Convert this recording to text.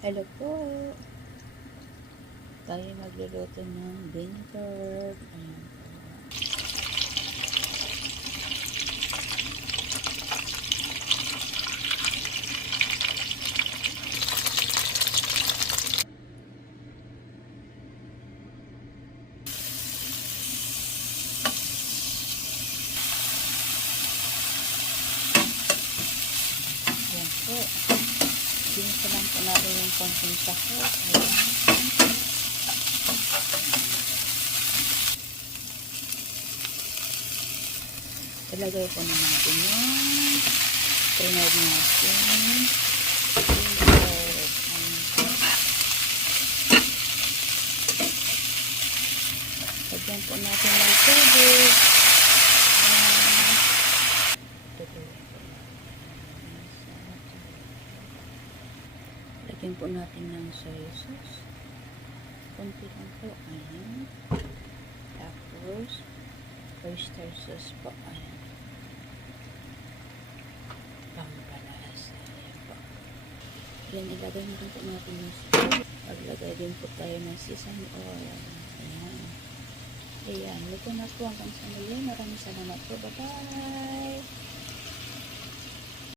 Hello po. Tayo magluluto ng vinegar. Ayan po. Ayan po. Ginisa lang po natin yung konting sahog. Ayan. Ilagay po na natin yung trinod natin. Lagyan po natin ng tubig. Lagyan po natin ng soy sauce. Kunti lang po. Ayan. Tapos, oyster sauce po. Ayan. Pampalasa. Ayan po. Ayan, ilagay na rin po natin yung sauce. Paglagay din po tayo ng sesame oil. Ayan. Ayan. Luto na po hanggang sa muli. Maraming salamat po. Bye-bye!